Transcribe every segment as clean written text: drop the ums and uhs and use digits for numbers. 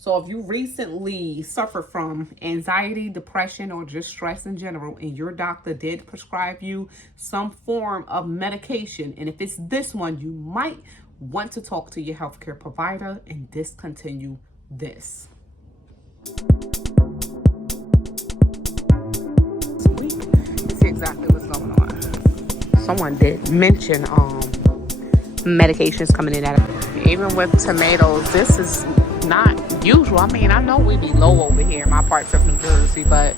So if you recently suffer from anxiety, depression, or just stress in general, and your doctor did prescribe you some form of medication, and if it's this one, you might want to talk to your healthcare provider and discontinue this. Let's see exactly what's going on. Someone did mention medications coming in at it. Even with tomatoes, this is not usual. I mean, I know we be low over here in my parts of New Jersey, but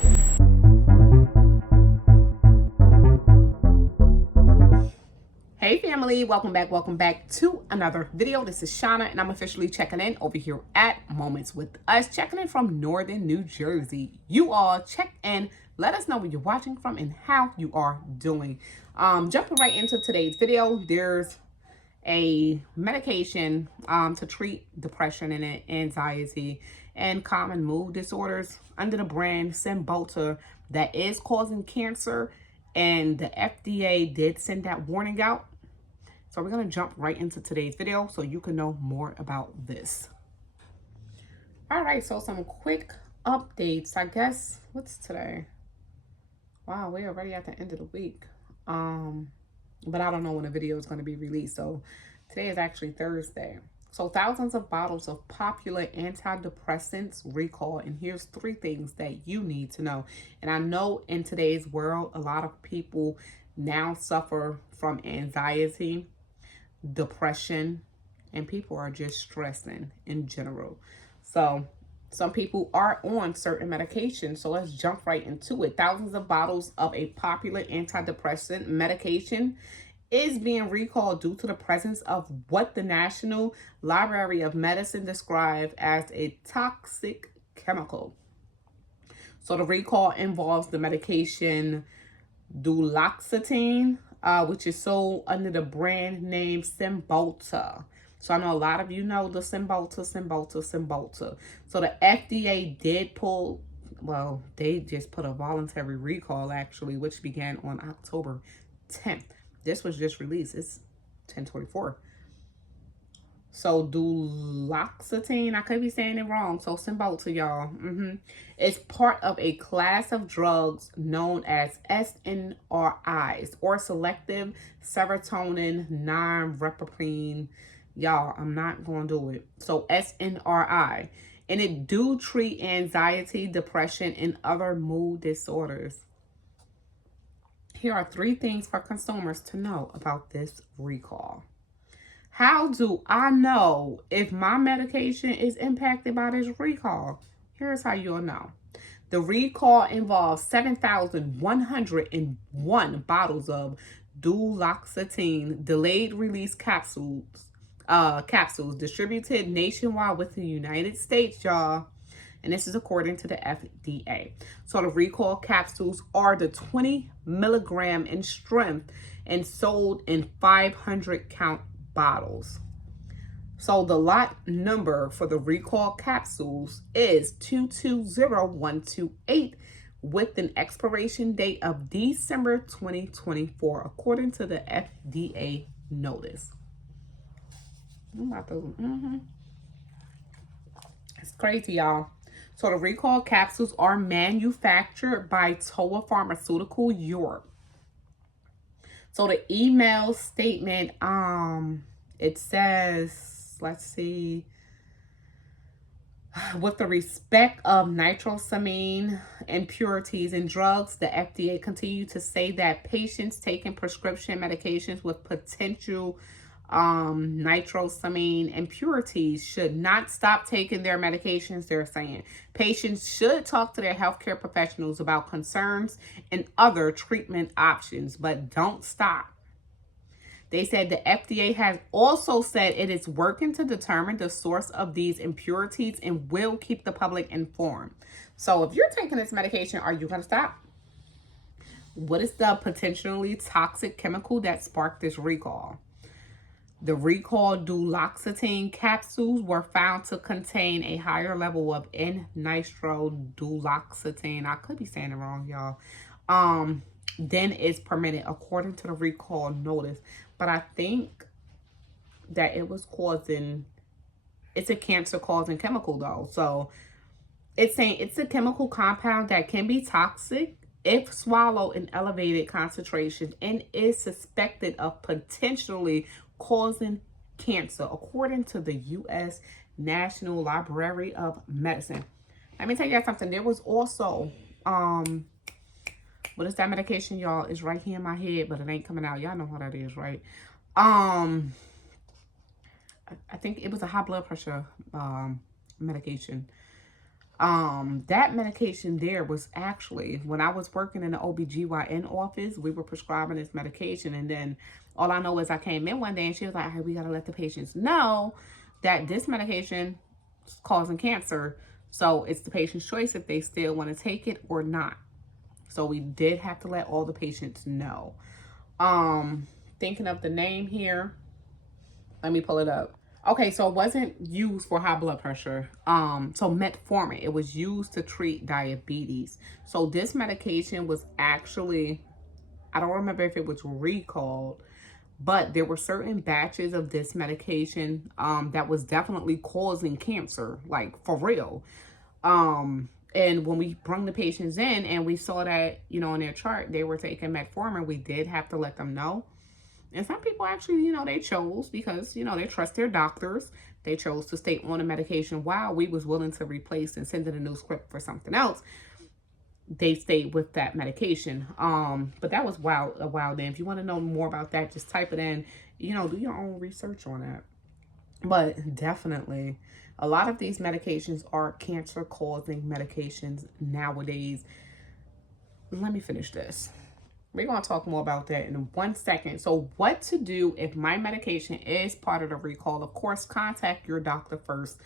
hey family, welcome back to another video. This is Shauna and I'm officially checking in over here at Moments with Us, checking in from northern New Jersey. You all check in, let us know where you're watching from and how you are doing. Jumping right into today's video, there's a medication to treat depression and anxiety and common mood disorders under the brand Cymbalta that is causing cancer, and the FDA did send that warning out. So we're going to jump right into today's video so you can know more about this. All right, so some quick updates. I guess, what's today? Wow, we're already at the end of the week. But I don't know when the video is going to be released. So today is actually Thursday. So thousands of bottles of popular antidepressants recall. And here's 3 things that you need to know. And I know in today's world, a lot of people now suffer from anxiety, depression, and people are just stressing in general. So some people are on certain medications. So let's jump right into it. Thousands of bottles of a popular antidepressant medication is being recalled due to the presence of what the National Library of Medicine described as a toxic chemical. So the recall involves the medication duloxetine, which is sold under the brand name Cymbalta. So I know a lot of you know the Cymbalta. So the FDA did pull, well, they just put a voluntary recall actually, which began on October 10th. This was just released. It's 10/24. So duloxetine, I could be saying it wrong. So Cymbalta, y'all. It's part of a class of drugs known as SNRIs, or selective serotonin non-reuptake. Y'all, I'm not going to do it. So SNRI. And it do treat anxiety, depression, and other mood disorders. Here are 3 things for consumers to know about this recall. How do I know if my medication is impacted by this recall? Here's how you'll know. The recall involves 7,101 bottles of duloxetine delayed release capsules distributed nationwide within the United States, y'all. And this is according to the FDA. So the recall capsules are the 20 milligram in strength and sold in 500 count bottles. So the lot number for the recall capsules is 220128 with an expiration date of December 2024, according to the FDA notice. It's crazy, y'all. So the recall capsules are manufactured by Toa Pharmaceutical Europe. So the email statement, it says, let's see, with the respect of nitrosamine impurities in drugs, the FDA continued to say that patients taking prescription medications with potential nitrosamine impurities should not stop taking their medications. They're saying patients should talk to their healthcare professionals about concerns and other treatment options, but don't stop. They said the FDA has also said it is working to determine the source of these impurities and will keep the public informed. So if you're taking this medication, are you going to stop? What is the potentially toxic chemical that sparked this recall? The recalled duloxetine capsules were found to contain a higher level of N-nitroduloxetine. I could be saying it wrong, y'all. Than is permitted according to the recall notice. But I think that it's It's a cancer-causing chemical, though. So it's saying it's a chemical compound that can be toxic if swallowed in elevated concentrations and is suspected of potentially causing cancer, according to the U.S. National Library of Medicine. Let me tell you guys something. There was also, what is that medication, y'all? It's right here in my head, but it ain't coming out. Y'all know how that is, right? I think it was a high blood pressure medication. That medication there was actually, when I was working in the OBGYN office, we were prescribing this medication. And then all I know is I came in one day and she was like, hey, we got to let the patients know that this medication is causing cancer. So it's the patient's choice if they still want to take it or not. So we did have to let all the patients know. Thinking of the name here. Let me pull it up. Okay, so it wasn't used for high blood pressure. So metformin, it was used to treat diabetes. So this medication was actually, I don't remember if it was recalled, but there were certain batches of this medication that was definitely causing cancer, like for real. And when we brought the patients in and we saw that, you know, on their chart, they were taking metformin, we did have to let them know. And some people actually, you know, they chose because, you know, they trust their doctors. They chose to stay on the medication while we was willing to replace and send in a new script for something else. They stayed with that medication. But that was a while then. If you want to know more about that, just type it in, you know, do your own research on that. But definitely, a lot of these medications are cancer-causing medications nowadays. Let me finish this. We're going to talk more about that in 1 second. So what to do if my medication is part of the recall? Of course, contact your doctor first.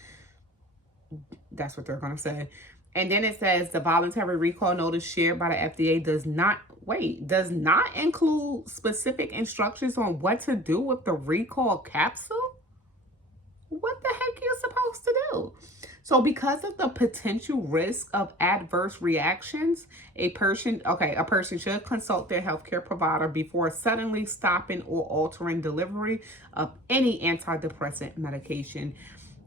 That's what they're going to say. And then it says the voluntary recall notice shared by the FDA does not include specific instructions on what to do with the recall capsule. What the heck you're supposed to do? So because of the potential risk of adverse reactions, a person should consult their healthcare provider before suddenly stopping or altering delivery of any antidepressant medication.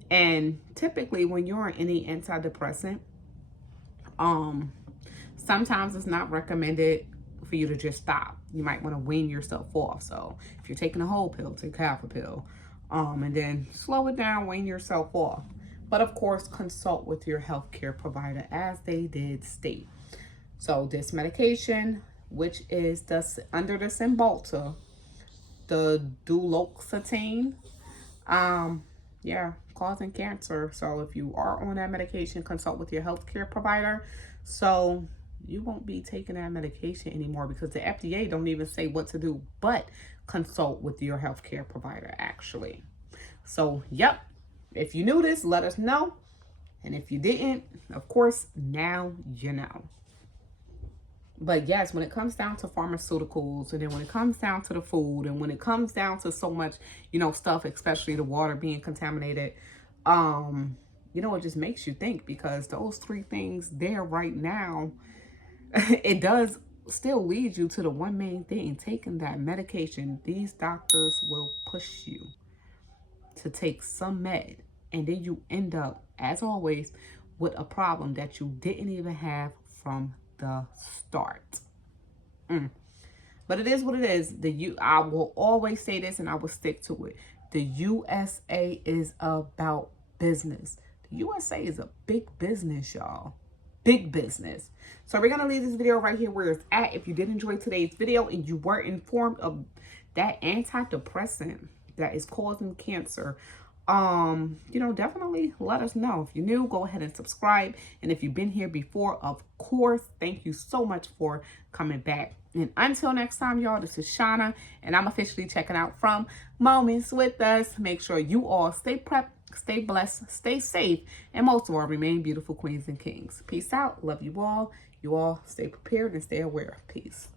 And typically when you're on any antidepressant, sometimes it's not recommended for you to just stop. You might want to wean yourself off. So if you're taking a whole pill, take half a pill. And then slow it down, wean yourself off. But of course, consult with your healthcare provider as they did state. So this medication, which is under the Cymbalta, the duloxetine, causing cancer. So if you are on that medication, consult with your healthcare provider. So you won't be taking that medication anymore because the FDA don't even say what to do, but consult with your healthcare provider actually. So, yep. If you knew this, let us know. And if you didn't, of course, now you know. But yes, when it comes down to pharmaceuticals, and then when it comes down to the food, and when it comes down to so much, you know, stuff, especially the water being contaminated, you know, it just makes you think, because those three things there right now, it does still lead you to the one main thing, taking that medication. These doctors will push you to take some med, and then you end up, as always, with a problem that you didn't even have from the start. But it is what it is. I will always say this, and I will stick to it. The USA is about business. The USA is a big business, y'all. Big business. So we're going to leave this video right here where it's at. If you did enjoy today's video and you were informed of that antidepressant that is causing cancer, you know, definitely let us know. If you're new, go ahead and subscribe. And if you've been here before, of course, thank you so much for coming back. And until next time, y'all, this is Shauna, and I'm officially checking out from Moments with Us. Make sure you all stay prepped, stay blessed, stay safe, and most of all, remain beautiful queens and kings. Peace out. Love you all. You all stay prepared and stay aware. Peace.